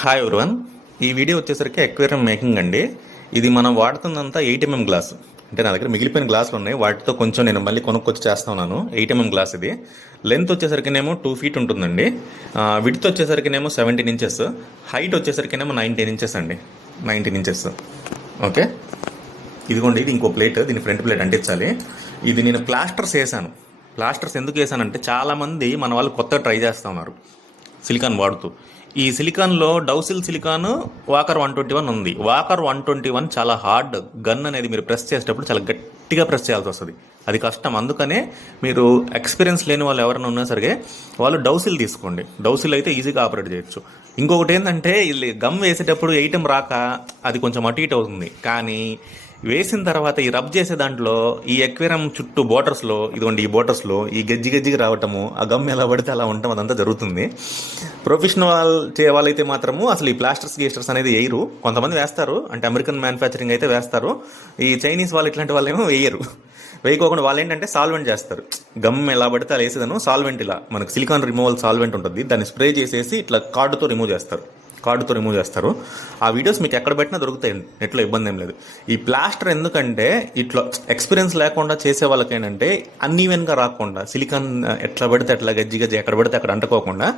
Hi everyone. ఈ video వచ్చేసరికి aquarium making అండి. ఇది మనం వాడుతుందంతా 8mm గ్లాస్. అంటే నా దగ్గర మిగిలిపోయిన గ్లాసులు ఉన్నాయి, వాటితో కొంచెం నేను మళ్ళీ కొనుక్కొచ్చి చేస్తా ఉన్నాను. 8mm గ్లాస్ ఇది. లెంత్ వచ్చేసరికినేమో 2 feet ఉంటుందండి. విడ్త్ వచ్చేసరికినేమో 17 inches, హైట్ వచ్చేసరికినేమో 19 inches అండి. 19 inches. ఓకే, ఇదిగోండి, ఇది ఇంకో ప్లేట్, దీని ఫ్రంట్ ప్లేట్ అంటించాలి. ఇది నేను ప్లాస్టర్స్ వేసాను. ప్లాస్టర్స్ ఎందుకు వేసానంటే చాలామంది మన వాళ్ళు కొత్తగా ట్రై చేస్తూ ఉన్నారు సిలికాన్ వాడుతూ. ఈ సిలికాన్లో డౌసిల్ సిలికాన్ వాకర్ 121 ఉంది. వాకర్ 121 చాలా హార్డ్. గన్ అనేది మీరు ప్రెస్ చేసేటప్పుడు చాలా గట్టిగా ప్రెస్ చేయాల్సి వస్తుంది, అది కష్టం. అందుకనే మీరు ఎక్స్పీరియన్స్ లేని వాళ్ళు ఎవరైనా ఉన్నా సరే వాళ్ళు డౌసిల్ తీసుకోండి. డౌసిల్ అయితే ఈజీగా ఆపరేట్ చేయొచ్చు. ఇంకొకటి ఏంటంటే గమ్ వేసేటప్పుడు వేయటం రాక అది కొంచెం అటు ఇటు అవుతుంది, కానీ వేసిన తర్వాత ఈ రబ్ చేసే దాంట్లో ఈ ఎక్వేరియం చుట్టూ బోటర్స్లో, ఇదిగోండి ఈ బోటర్స్లో ఈ గజ్జిగా రావటము, ఆ గమ్ ఎలా పడితే అలా ఉండటం, అదంతా జరుగుతుంది. ప్రొఫెషనల్ వాళ్ళైతే మాత్రము అసలు ఈ ప్లాస్టర్స్ గీస్టర్స్ అనేది వేయరు. కొంతమంది వేస్తారు, అంటే అమెరికన్ మ్యానుఫ్యాక్చరింగ్ అయితే వేస్తారు. ఈ చైనీస్ వాళ్ళు ఇట్లాంటి వాళ్ళు ఏమో వేయరు. వేయకోకుండా వాళ్ళు ఏంటంటే సాల్వెంట్ చేస్తారు. గమ్ ఎలా పడితే అలా వేసేదాను సాల్వెంట్, ఇలా మనకు సిలికాన్ రిమూవల్ సాల్వెంట్ ఉంటుంది, దాన్ని స్ప్రే చేసేసి ఇట్లా కార్డుతో రిమూవ్ చేస్తారు. ఆ వీడియోస్ మీకు ఎక్కడ పెట్టినా దొరుకుతాయి నెట్లో, ఇబ్బంది ఏం లేదు. ఈ ప్లాస్టర్ ఎందుకంటే ఇట్లా ఎక్స్పీరియన్స్ లేకుండా చేసే వాళ్ళకి ఏంటంటే అన్ఈవెన్గా రాకుండా, సిలికాన్ ఎట్లా పడితే అట్లా గజ్జి ఎక్కడ పడితే అక్కడ అంటుకోకుండా,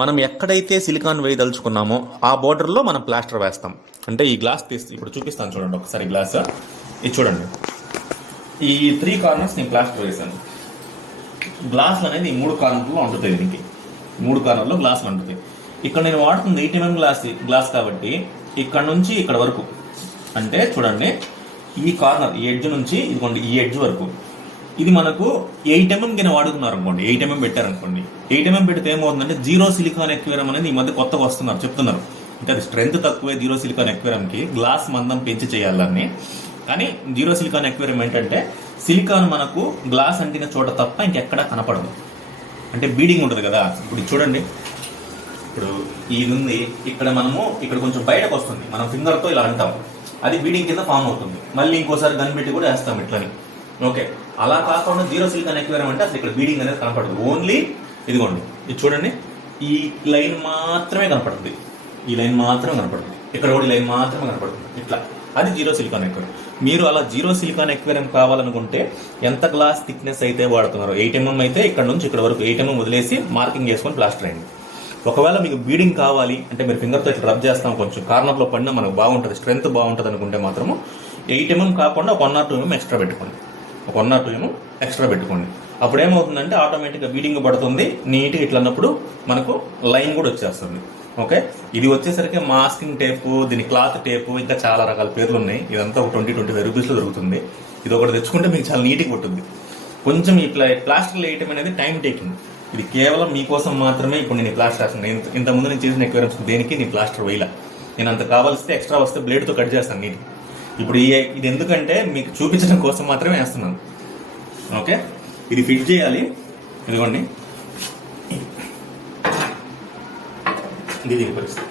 మనం ఎక్కడైతే సిలికాన్ వేయదలుచుకున్నామో ఆ బోర్డర్లో మనం ప్లాస్టర్ వేస్తాం. అంటే ఈ గ్లాస్ తీసి ఇప్పుడు చూపిస్తాను చూడండి ఒకసారి. గ్లాస్ ఇది చూడండి, ఈ 3 కార్నర్స్ నేను ప్లాస్టర్ వేసాను. గ్లాసులు అనేది ఈ 3 కార్నర్లో అంటుతాయి. దీనికి 3 కార్నర్లో గ్లాసులు అంటుతాయి. ఇక్కడ నేను వాడుతుంది 8mm గ్లాస్ కాబట్టి ఇక్కడ నుంచి ఇక్కడ వరకు, అంటే చూడండి ఈ కార్నర్, ఈ ఎడ్జ్ నుంచి ఇదిగోండి ఈ ఎడ్జ్ వరకు, ఇది మనకు 8mm కింద వాడుకున్నారు అనుకోండి, 8mm పెట్టారనుకోండి. 8mm పెడితే ఏమవుతుందంటే జీరో సిలికాన్ ఎక్వేరియం అనేది ఈ మధ్య కొత్తగా చెప్తున్నారు. ఇంకా అది స్ట్రెంత్ తక్కువే జీరో సిలికాన్ ఎక్వేరియంకి, గ్లాస్ మందం పెంచి చేయాలని. కానీ జీరో సిలికాన్ ఎక్వేరియం ఏంటంటే సిలికాన్ మనకు గ్లాస్ అంటిన చోట తప్ప ఇంకెక్కడా కనపడదు, అంటే బీడింగ్ ఉంటుంది కదా. ఇప్పుడు చూడండి, ఇప్పుడు ఇది ఉంది, ఇక్కడ ఇక్కడ కొంచెం బయటకు వస్తుంది, మనం ఫింగర్తో ఇలా అంటాం, అది బీడింగ్ కింద ఫామ్ అవుతుంది. మళ్ళీ ఇంకోసారి గన్ పెట్టి కూడా వేస్తాం ఇట్లని. ఓకే, అలా కాకుండా జీరో సిలికాన్ ఎక్వేరియం అంటే అసలు ఇక్కడ బీడింగ్ అనేది కనపడదు. ఓన్లీ ఇదిగోండి, ఇది చూడండి, ఈ లైన్ మాత్రమే కనపడుతుంది, ఈ లైన్ మాత్రమే కనపడుతుంది, ఇక్కడ కూడా లైన్ మాత్రమే కనపడుతుంది, ఇట్లా. అది జీరో సిలికాన్ ఎక్వేరియం. మీరు అలా జీరో సిలికాన్ ఎక్వేరియం కావాలనుకుంటే ఎంత గ్లాస్ థిక్నెస్ అయితే వాడుతున్నారు, 8mm అయితే ఇక్కడ నుంచి ఇక్కడ వరకు 8mm వదిలేసి మార్కింగ్ చేసుకొని ప్లాస్టర్ అయింది. ఒకవేళ మీకు బీడింగ్ కావాలి అంటే మీరు ఫింగర్తో ఇట్లా రబ్ చేస్తాం, కొంచెం కార్నర్లో పడినా మనకు బాగుంటుంది, స్ట్రెంత్ బాగుంటుంది అనుకుంటే మాత్రము 8mm కాకుండా ఒక 1 or 2mm ఎక్స్ట్రా పెట్టుకోండి. ఒక 1 or 2mm ఎక్స్ట్రా పెట్టుకోండి. అప్పుడు ఏమవుతుందంటే ఆటోమేటిక్గా బీడింగ్ పడుతుంది, నీట్గా ఇట్లా అన్నప్పుడు మనకు లైన్ కూడా వచ్చేస్తుంది. ఓకే, ఇది వచ్చేసరికి మాస్కింగ్ టేపు, దీని క్లాత్ టేపు, ఇంకా చాలా రకాల పేర్లు ఉన్నాయి. ఇదంతా ఒక 20-25 రూపీస్లో దొరుకుతుంది. ఇది ఒకటి తెచ్చుకుంటే మీకు చాలా నీట్గా పట్టుద్ది. కొంచెం ఈ ప్లాస్టర్లు వేయటం అనేది టైం టేకింగ్. ఇది కేవలం మీకోసం మాత్రమే ఇప్పుడు నేను ప్లాస్టర్ వేస్తాను. ఇంతకుముందు నేను చేసిన ఎక్వేరియంస్ దేనికి నేను ప్లాస్టర్ వేయాల. నేను అంత కావాల్స్తే ఎక్స్ట్రా వస్తే బ్లేడ్తో కట్ చేస్తాను నీట్. ఇప్పుడు ఇది ఎందుకంటే మీకు చూపించడం కోసం మాత్రమే వేస్తున్నాను. ఓకే, ఇది ఫిట్ చేయాలి. ఇదిగోండి, ఇది దీని పరిస్థితి.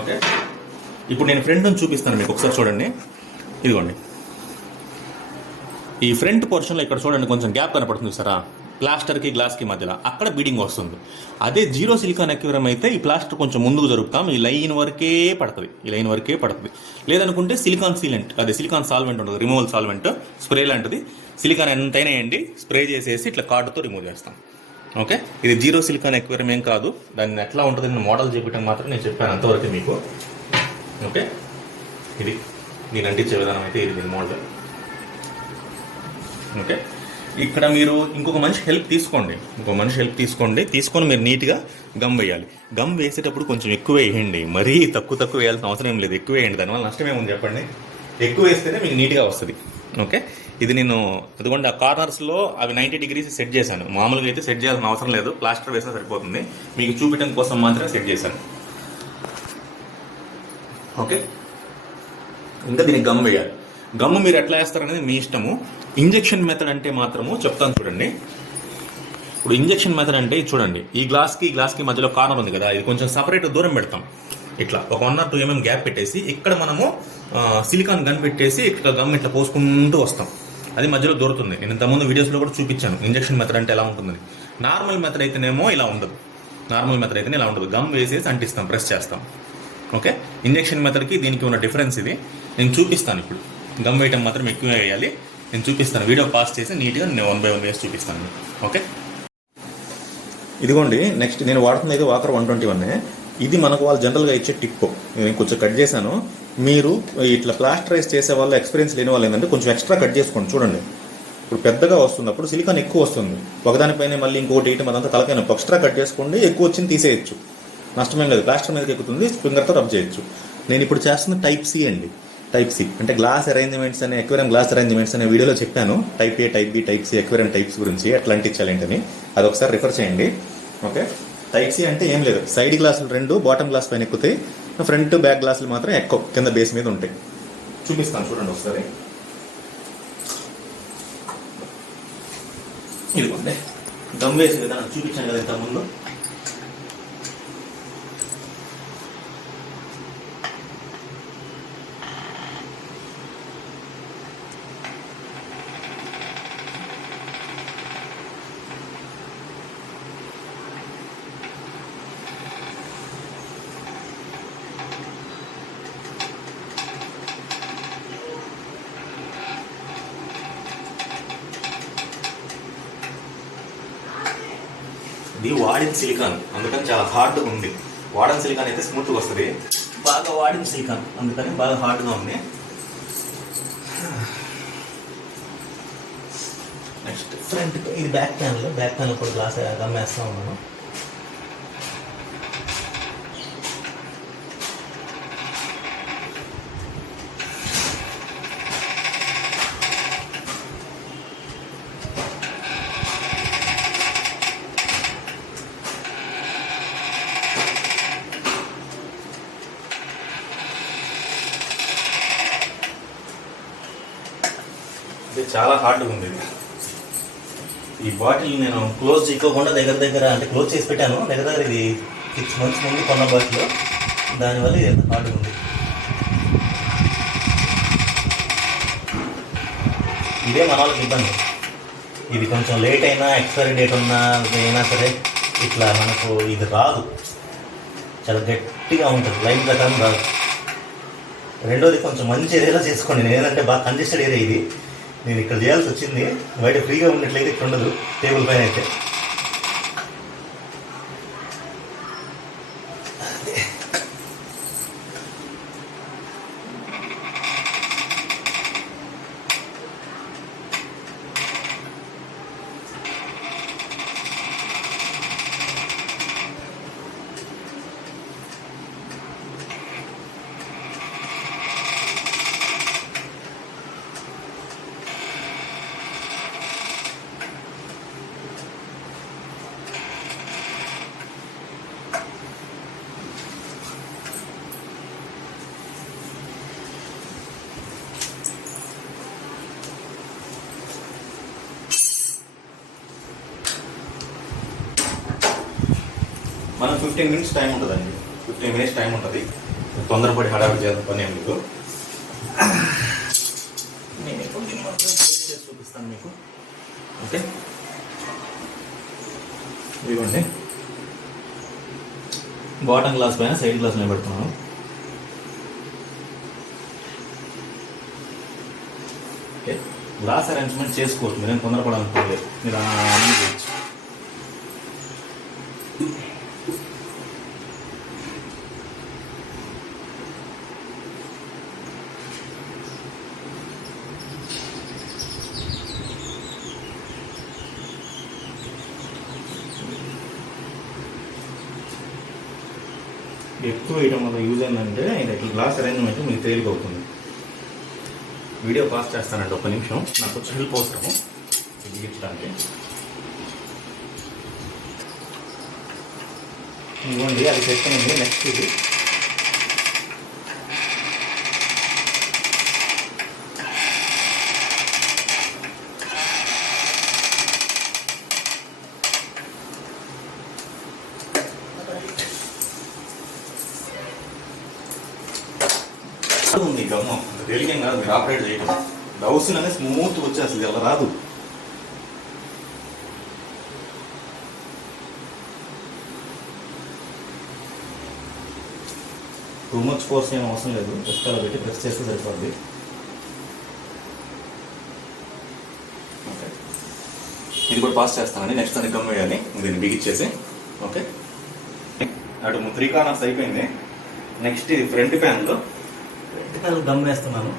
ఓకే, ఇప్పుడు నేను ఫ్రంట్ నుంచి చూపిస్తాను మీకు, ఒకసారి చూడండి. ఇదిగోండి, ఈ ఫ్రంట్ పోర్షన్లో ఇక్కడ చూడండి కొంచెం గ్యాప్ కనపడుతుంది సరా, ప్లాస్టర్కి గ్లాస్కి మధ్యలో, అక్కడ బీడింగ్ వస్తుంది. అదే జీరో సిలికాన్ ఎక్వేరియం అయితే ఈ ప్లాస్టర్ కొంచెం ముందుకు జరుపుతాం, ఈ లైన్ వరకే పడుతుంది. లేదనుకుంటే సిలికాన్ సీలెంట్, అదే సిలికాన్ సాల్వెంట్ ఉంటుంది, రిమూవల్ సాల్వెంట్ స్ప్రే లాంటిది, సిలికాన్ ఎంతైనా వేయండి, స్ప్రే చేసేసి ఇట్లా కార్డుతో రిమూవ్ చేస్తాం. ఓకే, ఇది జీరో సిలికాన్ ఎక్వేరియం ఏం కాదు. దాన్ని ఎట్లా ఉంటుంది నేను మోడల్ చెప్పడం మాత్రం నేను చెప్పాను అంతవరకు మీకు. ఓకే, ఇది నేను అంటించే విధానం అయితే ఇది దీని మోడల్. ఓకే, ఇక్కడ మీరు ఇంకొక మనిషి హెల్ప్ తీసుకోండి. తీసుకొని మీరు నీట్గా గమ్ వేయాలి. గమ్ వేసేటప్పుడు కొంచెం ఎక్కువ వేయండి, మరీ తక్కువ వేయాల్సిన అవసరం ఏం లేదు, ఎక్కువ వేయండి. దానివల్ల నష్టం ఏముంది చెప్పండి, ఎక్కువ వేస్తేనే మీకు నీట్గా వస్తుంది. ఓకే, ఇది నేను అదిగోండి ఆ కార్నర్స్లో అవి 90 degrees సెట్ చేశాను. మామూలుగా అయితే సెట్ చేయాల్సిన అవసరం లేదు, ప్లాస్టర్ వేసినా సరిపోతుంది. మీకు చూపించడం కోసం మాత్రమే సెట్ చేశాను. ఓకే, ఇంకా దీనికి గమ్ వేయాలి. గమ్ము మీరు ఎట్లా వేస్తారనేది మీ ఇష్టము. ఇంజెక్షన్ మెథడ్ అంటే మాత్రము చెప్తాను చూడండి. ఇప్పుడు ఇంజెక్షన్ మెథడ్ అంటే చూడండి, ఈ గ్లాస్కి మధ్యలో కార్నర్ ఉంది కదా, ఇది కొంచెం సపరేట్ దూరం పెడతాం. ఇట్లా ఒక 1 or 2mm గ్యాప్ పెట్టేసి ఇక్కడ మనము సిలికాన్ గన్ పెట్టేసి ఇక్కడ గమ్ ఇట్లా పోసుకుంటూ వస్తాం. అది మధ్యలో దొరుకుతుంది. నేను ఇంతకుముందు వీడియోస్లో కూడా చూపించాను ఇంజెక్షన్ మెథడ్ అంటే ఎలా ఉంటుందని. నార్మల్ మెథడ్ అయితేనేమో ఇలా ఉండదు. నార్మల్ మెథడ్ అయితే ఇలా ఉండదు, గమ్ వేసేసి అంటిస్తాం, ప్రెస్ చేస్తాం. ఓకే, ఇంజెక్షన్ మెథడ్కి దీనికి ఉన్న డిఫరెన్స్ ఇది. నేను చూపిస్తాను ఇప్పుడు. గమ్ వేయటం మాత్రం ఎక్కువ వేయాలి, నేను చూపిస్తాను. వీడియో పాస్ చేసి నీట్గా నేను 1 by 1 వేసి చూపిస్తాను మీకు. ఓకే, ఇదిగోండి. నెక్స్ట్ నేను వాడుతున్న ఇది వాకర్ 121. ఇది మనకు వాళ్ళు జనరల్గా ఇచ్చే టిప్. నేను కొంచెం కట్ చేశాను. మీరు ఇట్లా ప్లాస్టరైజ్ చేసే వాళ్ళు, ఎక్స్పీరియన్స్ లేని వాళ్ళు ఏంటంటే కొంచెం ఎక్స్ట్రా కట్ చేసుకోండి. చూడండి, ఇప్పుడు పెద్దగా వస్తుంది, అప్పుడు సిలికాన్ ఎక్కువ వస్తుంది. ఒకదానిపైన మళ్ళీ ఇంకోటి వేయటం అదంతా తలకైనా. ఎక్స్ట్రా కట్ చేసుకోండి, ఎక్కువ వచ్చింది తీసేయచ్చు, నష్టమేం లేదు. ప్లాస్టర్ మీదకి ఎక్కుతుంది, ఫింగర్తో రబ్ చేయొచ్చు. నేను ఇప్పుడు చేస్తున్న టైప్ సి అండి. టైప్ సి అంటే గ్లాస్ అరేంజ్మెంట్స్ అనే, ఎక్వేరియం గ్లాస్ అరేంజ్మెంట్స్ అనే వీడియోలో చెప్పాను. Type A, type B, type C, aquarium types గురించి ఎట్లా అంటించాలి ఏంటని. అది ఒకసారి రిఫర్ చేయండి. ఓకే, టైప్ సి అంటే ఏం లేదు, సైడ్ గ్లాసులు 2 బాటమ్ గ్లాస్ పైన ఎక్కుతాయి, ఫ్రంట్ బ్యాక్ గ్లాసులు మాత్రం ఎక్కువ కింద బేస్ మీద ఉంటాయి. చూపిస్తాను చూడండి ఒకసారి. ఇదిగోండి, దమ్ వేసే విధానం చూపించాను కదా ఇంతకుముందు. ఇది వాడిన సిలికాన్, అందుకని చాలా హార్డ్గా ఉంది. వాడిన సిలికాన్ అయితే స్మూత్గా వస్తుంది, బాగా వాడిన సిలికాన్ అందుకని బాగా హార్డ్గా ఉంది. నెక్స్ట్ ఫ్రంట్, ఇది బ్యాక్ ప్యానల్ కూడా గ్లాస్ గమ్మేస్తా ఉన్నాను. ఇది చాలా హార్డ్గా ఉంది. ఈ బాటిల్ నేను క్లోజ్ చేయకోకుండా దగ్గర అంటే క్లోజ్ చేసి పెట్టాను. దగ్గర ఇది 6 months ముందు కొన్న బాటిల్, దానివల్ల ఇది ఎంత హార్డ్గా ఉంది. ఇదే మన వాళ్ళకి ఇబ్బంది. ఇది కొంచెం లేట్ అయినా, ఎక్స్పైరీ డేట్ ఉన్నా అయినా సరే ఇట్లా మనకు ఇది రాదు, చాలా గట్టిగా ఉంటుంది, లైన్ ప్రకారం రాదు. రెండోది కొంచెం మంచి ఏరియాలో చేసుకోండి. నేను ఏంటంటే బాగా కంజెస్టెడ్ ఏరియా ఇది, నేను ఇక్కడ చేయాల్సి వచ్చింది. బయట ఫ్రీగా ఉన్నట్లయితే ఇక్కడ ఉండదు, టేబుల్ పైన అయితే. మనం 15 minutes టైం ఉంటుందండి. 15 minutes టైం ఉంటుంది. తొందరపడి హడావిడి చేయాల్సిన పని ఏం లేదు. నేను కొంచెం చేసి చూపిస్తాను మీకు. ఓకే, ఇదిగోండి, బాటమ్ గ్లాస్ పైన సైడ్ గ్లాస్ నిలబెడుతున్నాను. ఓకే, గ్లాస్ అరేంజ్మెంట్ చేసుకోవచ్చు, మీరేం తొందరపడాలనుకోలేదు, మీరు ఆనందం చేయొచ్చు. ఎక్కువ వేయడం వల్ల యూజ్ ఏంటంటే ఇట్లా గ్లాస్ అరేంజ్మెంట్ మీకు తేలిక అవుతుంది. వీడియో పాస్ చేస్తానండి, 1 నిమిషం, నాకు కొంచెం హెల్ప్ అవసరము బిగించడానికి. ఇవ్వండి, అది పెట్టండి. నెక్స్ట్ ఇది ఉంది. గమ్ము తేలికేం కాదు, మీరు ఆపరేట్ చేయటం. డౌస్ అనేది స్మూత్ వచ్చేస్తుంది, అలా రాదు. టూ మచ్ ఫోర్స్ ఏం అవసరం లేదు, జస్ట్ అలా పెట్టి ప్రెస్ చేస్తే సరిపోద్ది. ఓకే, ఇది కూడా పాస్ చేస్తానండి. నెక్స్ట్ దాన్ని గమ్ వేయాలి, దీన్ని బిగిచ్చేసి. ఓకే, అటు 3 కార్నర్స్ అయిపోయింది. నెక్స్ట్ ఇది ఫ్రంట్ ప్యాన్లో గమ్ వేస్తున్నాను.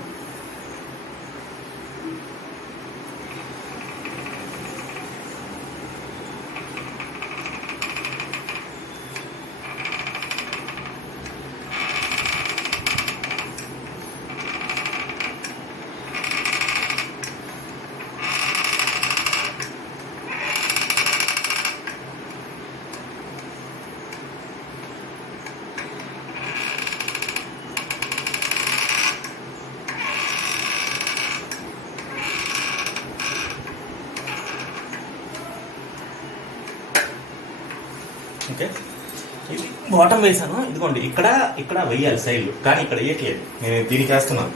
ఓకే, ఇది బాటం వేసాను. ఇదిగోండి, ఇక్కడ వెయ్యాలి సైడ్లు, కానీ ఇక్కడ వేయట్లేదు. నేను దీనికి వేస్తున్నాను.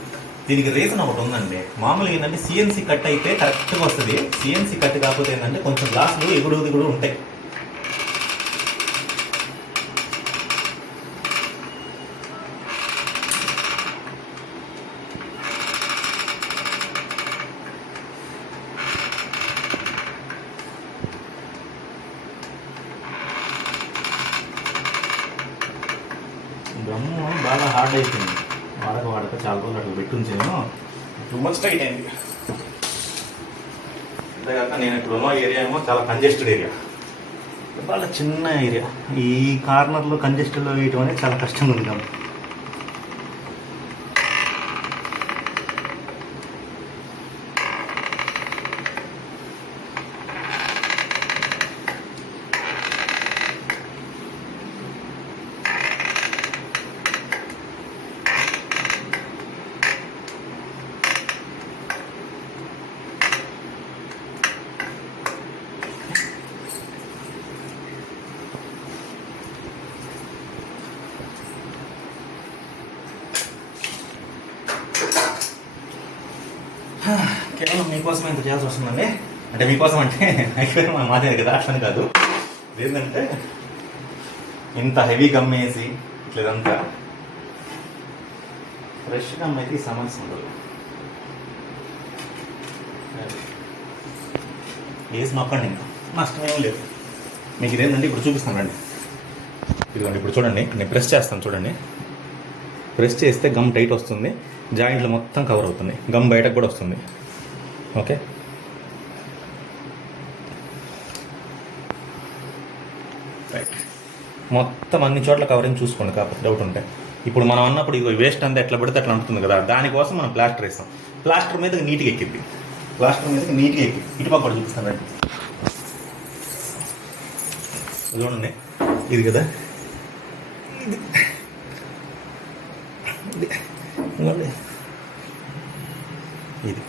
దీనికి రీజన్ ఒకటి ఉందండి. మామూలుగా ఏంటంటే సిఎన్సీ కట్ అయితే కరెక్ట్గా వస్తుంది. సిఎన్సీ కట్ కాకపోతే ఏంటంటే కొంచెం గ్లాసులు ఎగుడు దిగుడు ఉంటాయి. గమ్ము బాగా హార్డ్ అయిపోయింది. వాడక చాలా రోజులు అట్లా పెట్టుంచాను. టూ మచ్ టైట్ అయింది. అంతేకాక నేను ఇప్పుడు ఉన్న ఏరియా ఏమో చాలా కంజెస్టెడ్ ఏరియా, చాలా చిన్న ఏరియా. ఈ కార్నర్లో కంజెస్టెడ్లో వేయటం అనేది చాలా కష్టంగా ఉంది గమ్ము. కేవలం మీకోసం ఇంత చేయాల్సి వస్తుందండి. అంటే మీకోసం అంటే అయిపోయిన మాదే కదా, అట్లని కాదు. ఏంటంటే ఇంత హెవీ గమ్ వేసి ఇట్లేదంతా ఫ్రెష్ గమ్ అయితే ఈ సమస్య ఉండదు. వేసి నొక్కండి, ఇంకా నష్టం ఏం లేదు. మీకు ఇదేంటంటే ఇప్పుడు చూపిస్తానండి. ఇదిగోండి, ఇప్పుడు చూడండి, నేను ప్రెస్ చేస్తాను. చూడండి, ప్రెస్ చేస్తే గమ్ టైట్ వస్తుంది, జాయింట్లు మొత్తం కవర్ అవుతుంది, గమ్ బయటకు కూడా వస్తుంది. Okay, right. మొత్తం అన్ని చోట్ల కవరింగ్ చూసుకోండి. కాకపోతే డౌట్ ఉంటే ఇప్పుడు మనం అన్నప్పుడు ఇది వేస్ట్ అంతా ఎట్లా పడితే అట్లా ఉంటుంది కదా, దానికోసం మనం ప్లాస్టర్ వేస్తాం. ప్లాస్టర్ మీద నీట్గా ఎక్కింది, ప్లాస్టర్ మీద నీట్గా ఎక్కి ఇటుపక్క కూడా చూపిస్తాను రండి. చూడండి, ఇది కదా, ఇది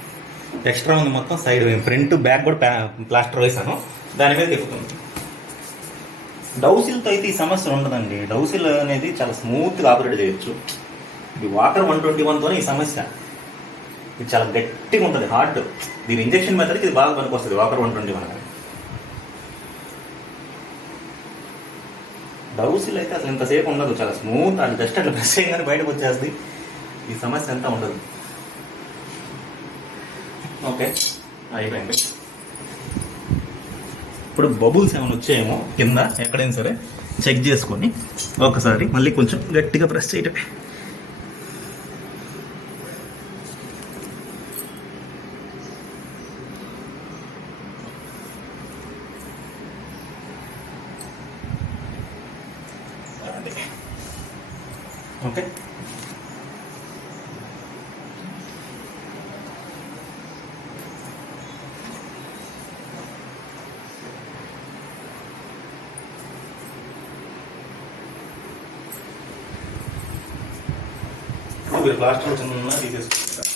ఎక్స్ట్రా ఉంది మొత్తం. సైడ్ ఫ్రంట్ బ్యాక్ కూడా ప్లాస్టర్ వేసాను, దాని మీద ఎక్కుతుంది. డౌసిల్తో అయితే ఈ సమస్య ఉండదండి. డౌసిల్ అనేది చాలా స్మూత్గా ఆపరేట్ చేయొచ్చు. ఇది వాకర్ 121తోనే ఈ సమస్య. ఇది చాలా గట్టిగా ఉంటుంది, హార్డ్. దీని ఇంజెక్షన్ మెథడ్కి ఇది బాగా పనికొస్తుంది, వాకర్ 121. డౌసిల్ అయితే అసలు ఇంతసేపు ఉండదు, చాలా స్మూత్. అది జస్ట్ అట్లా ప్రెస్ చేయగానే బయటకు వచ్చేస్తుంది. ఈ సమస్య అంతా ఉండదు. ఓకే, అయిపోయింది. ఇప్పుడు బబుల్స్ ఏమైనా వచ్చాయేమో కింద ఎక్కడైనా సరే చెక్ చేసుకొని ఒకసారి మళ్ళీ కొంచెం గట్టిగా ప్రెస్ చేయటమే. ఓకే, మీరు ప్లాస్టర్ చిన్నగా తీసేసుకుంటారు.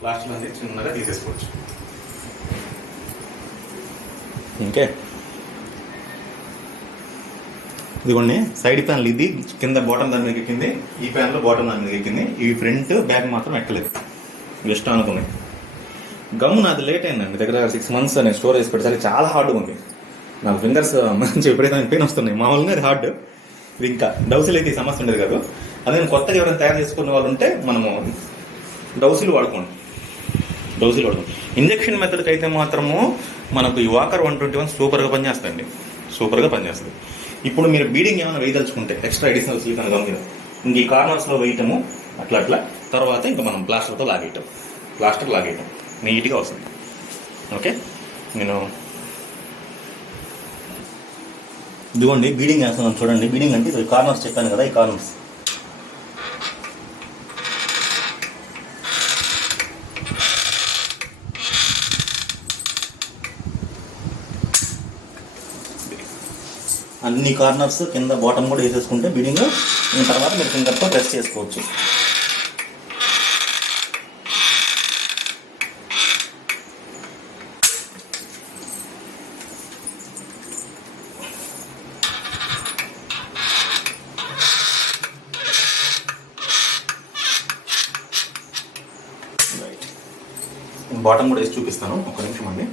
ప్లాస్టర్ అనేది చిన్నగా తీసేసుకోవచ్చు. ఇంకే ఇదిగోండి, సైడ్ ప్యాన్లు ఇది కింద బాటమ్ దాని మీద ఎక్కింది, ఈ ప్యాన్లో బాటమ్ దాని మీద ఎక్కింది. ఇవి ఫ్రంట్ బ్యాక్ మాత్రం ఎక్కలేదు, జస్ట్ అనుకున్నాయి. గమ్ నాది లేట్ అయిందండి, దగ్గర 6 months నేను స్టోర్ చేసి పెట్టేసరికి చాలా హార్డ్గా ఉంది. నాకు ఫింగర్స్ మంచి ఎప్పుడైతే పెయిన్ వస్తున్నాయి. మామూలుగా అది హార్డ్. ఇది ఇంకా డౌసిల్ అయితే ఈ సమస్య ఉండేది కాదు. అదే కొత్తగా ఎవరైనా తయారు చేసుకునే వాళ్ళు ఉంటే మనము డౌసిల్ వాడుకోండి. ఇంజెక్షన్ మెథడ్కి అయితే మాత్రము మనకు ఈ వాకర్ 121 సూపర్గా పనిచేస్తుంది. ఇప్పుడు మీరు బీడింగ్ ఏమైనా వేయదలుచుకుంటే ఎక్స్ట్రా అడిషనల్ సిలికాన్ గమ్ మీద ఇంక ఈ కార్నర్స్లో వేయటము అట్లా తర్వాత ఇంకా మనం ప్లాస్టర్ లాగేయటం నీట్గా వస్తుంది. ఓకే, నేను ఇదిగోండి బీడింగ్ వేస్తున్నాను చూడండి. బీడింగ్ అంటే ఇది కార్నర్స్ చెప్పాను కదా, ఈ కార్నర్స్ అన్ని కార్నర్స్ కింద బాటమ్ కూడా వేసేసుకుంటే బీడింగ్ తర్వాత మీరు ఫింగర్తో ప్రెస్ చేసుకోవచ్చు. బాటమ్ కూడా వేసి చూపిస్తాను, ఒక నిమిషం అండి.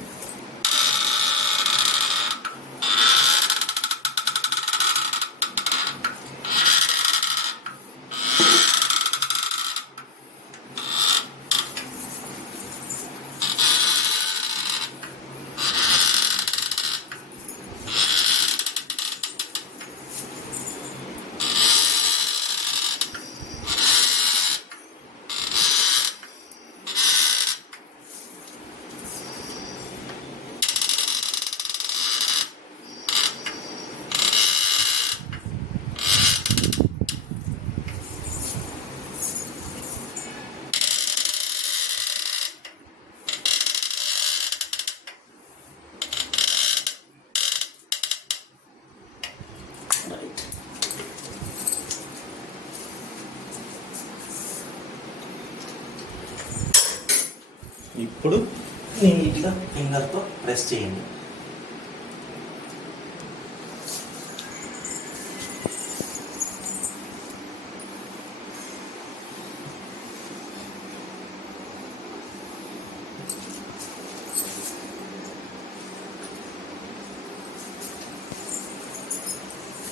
ఇప్పుడు నీట్గా ఫింగర్తో ప్రెస్ చేయండి.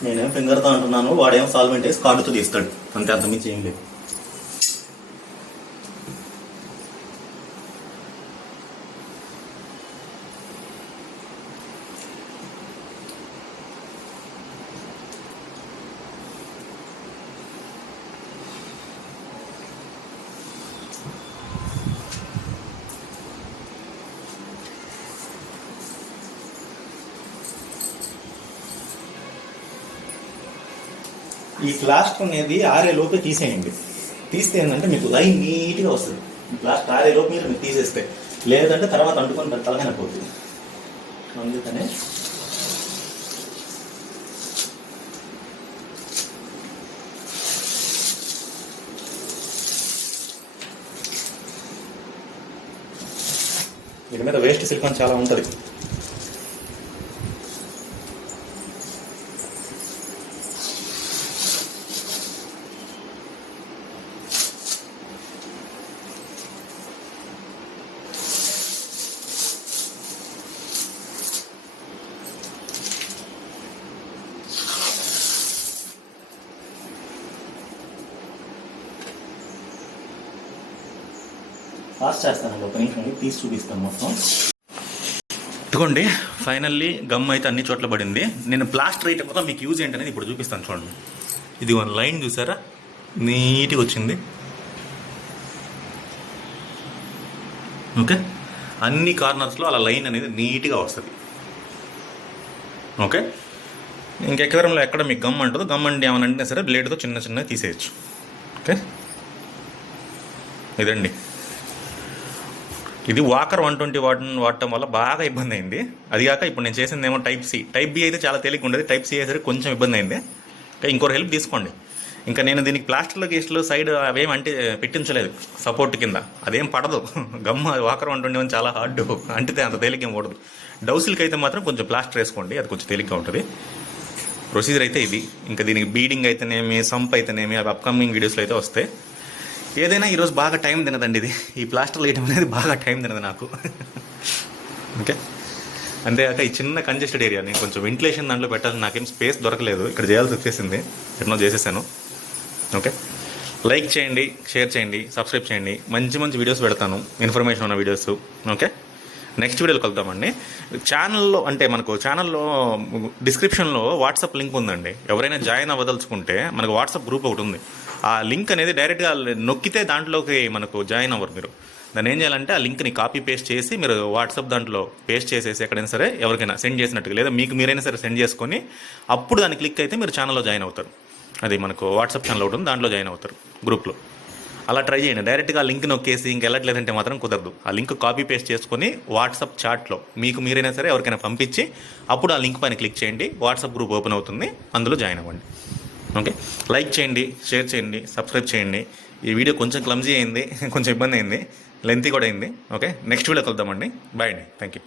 నేనేం ఫింగర్తో అంటున్నాను, వాడేం సాల్వెంట్ వేసి కార్డుతో తీస్తాడు, అంతే, అంతమించి ఏం లేదు. ఈ ప్లాస్టర్ అనేది ఆరే లోపే తీసేయండి. తీస్తే ఏంటంటే మీకు లైన్ నీట్గా వస్తుంది. ప్లాస్టర్ ఆరే లోపు మీరు తీసేస్తే, లేదంటే తర్వాత అంటుకొని తలగానే పోతుంది. అందుకనే వీటి మీద వేస్ట్ సిలికాన్ చాలా ఉంటుంది. పాస్ చేస్తానండి, ఒక నిమిషం తీసి చూపిస్తాను మొత్తం. ఇదిగోండి ఫైనల్లీ గమ్ అయితే అన్ని చోట్ల పడింది. నేను ప్లాస్టర్ అయితే మొత్తం మీకు యూజ్ ఏంటనేది ఇప్పుడు చూపిస్తాను చూడండి. ఇది వన్ లైన్ చూసారా, నీట్గా వచ్చింది. ఓకే, అన్ని కార్నర్స్లో అలా లైన్ అనేది నీట్గా వస్తుంది. ఓకే, ఇంకెక్కడంలో ఎక్కడ మీకు గమ్ అంటుందో, గమ్ అంటే ఏమనంటే సరే బ్లేడ్తో చిన్న చిన్నగా తీసేయచ్చు. ఓకే, ఇదండి. ఇది వాకర్ 120 వాడటం వల్ల బాగా ఇబ్బంది అయింది. అది కాక ఇప్పుడు నేను చేసింది ఏమో టైప్ సి. టైప్ బి అయితే చాలా తేలిక ఉండేది, టైప్ సి అయ్యేసరికి కొంచెం ఇబ్బంది అయింది. ఇంకోరు హెల్ప్ తీసుకోండి. ఇంకా నేను దీనికి ప్లాస్టర్లో గీస్టులు సైడ్ అవేం అంటే పెట్టించలేదు సపోర్ట్ కింద, అదేం పడదు. గమ్మ వాకర్ 121 చాలా హార్డ్, అంటితే అంత తేలిక ఏం పడదు. డౌసిల్కి అయితే మాత్రం కొంచెం ప్లాస్టర్ వేసుకోండి, అది కొంచెం తేలిగ్గా ఉంటుంది. ప్రొసీజర్ అయితే ఇది. ఇంకా దీనికి బీడింగ్ అయితేనేమి, సంప్ అయితేనేమి, అవి అప్కమింగ్ వీడియోస్లో అయితే వస్తాయి. ఏదైనా ఈరోజు బాగా టైం తినదండి ఇది, ఈ ప్లాస్టర్లు వేయడం అనేది బాగా టైం తినదు నాకు. ఓకే, అంతేకాక ఈ చిన్న కంజెస్టెడ్ ఏరియా, నేను కొంచెం వెంటిలేషన్ దాంట్లో పెట్టాల్సి నాకేం స్పేస్ దొరకలేదు, ఇక్కడ చేయాల్సి వచ్చేసింది, ఎన్నో చేసేసాను. ఓకే, లైక్ చేయండి, షేర్ చేయండి, సబ్స్క్రైబ్ చేయండి. మంచి మంచి వీడియోస్ పెడతాను, ఇన్ఫర్మేషన్ ఉన్న వీడియోస్. ఓకే, నెక్స్ట్ వీడియోకి వెళ్తామండి. ఛానల్లో అంటే మనకు ఛానల్లో డిస్క్రిప్షన్లో వాట్సాప్ లింక్ ఉందండి. ఎవరైనా జాయిన్ అవ్వదలుచుకుంటే మనకు వాట్సాప్ గ్రూప్ ఒకటి ఉంది. ఆ లింక్ అనేది డైరెక్ట్గా నొక్కితే దాంట్లోకి మనకు జాయిన్ అవ్వరు మీరు. దాన్ని ఏం చేయాలంటే ఆ లింక్ని కాపీ పేస్ట్ చేసి మీరు వాట్సాప్ దాంట్లో పేస్ట్ చేసేసి ఎక్కడైనా సరే ఎవరికైనా సెండ్ చేసినట్టుగా, లేదా మీకు మీరైనా సరే సెండ్ చేసుకొని అప్పుడు దాన్ని క్లిక్ అయితే మీరు ఛానల్లో జాయిన్ అవుతారు. అది మనకు వాట్సాప్ ఛానల్ ఒకటి ఉంది, దాంట్లో జాయిన్ అవుతారు గ్రూప్లో. అలా ట్రై చేయండి. డైరెక్ట్గా ఆ లింక్ నొక్కేసి ఇంకెళ్ళట్లేదంటే మాత్రం కుదరదు. ఆ లింక్ కాపీ పేస్ట్ చేసుకొని వాట్సాప్ చాట్లో మీకు మీరైనా సరే ఎవరికైనా పంపించి అప్పుడు ఆ లింక్ పైన క్లిక్ చేయండి. వాట్సాప్ గ్రూప్ ఓపెన్ అవుతుంది, అందులో జాయిన్ అవ్వండి. ఓకే, లైక్ చేయండి, షేర్ చేయండి, సబ్స్క్రైబ్ చేయండి. ఈ వీడియో కొంచెం క్లమ్జీ అయింది, కొంచెం ఇబ్బంది అయింది, లెంతీ కూడా అయింది. ఓకే, నెక్స్ట్ వీడియోకి వెళ్దామండి. బాయ్ అండి, థ్యాంక్ యూ.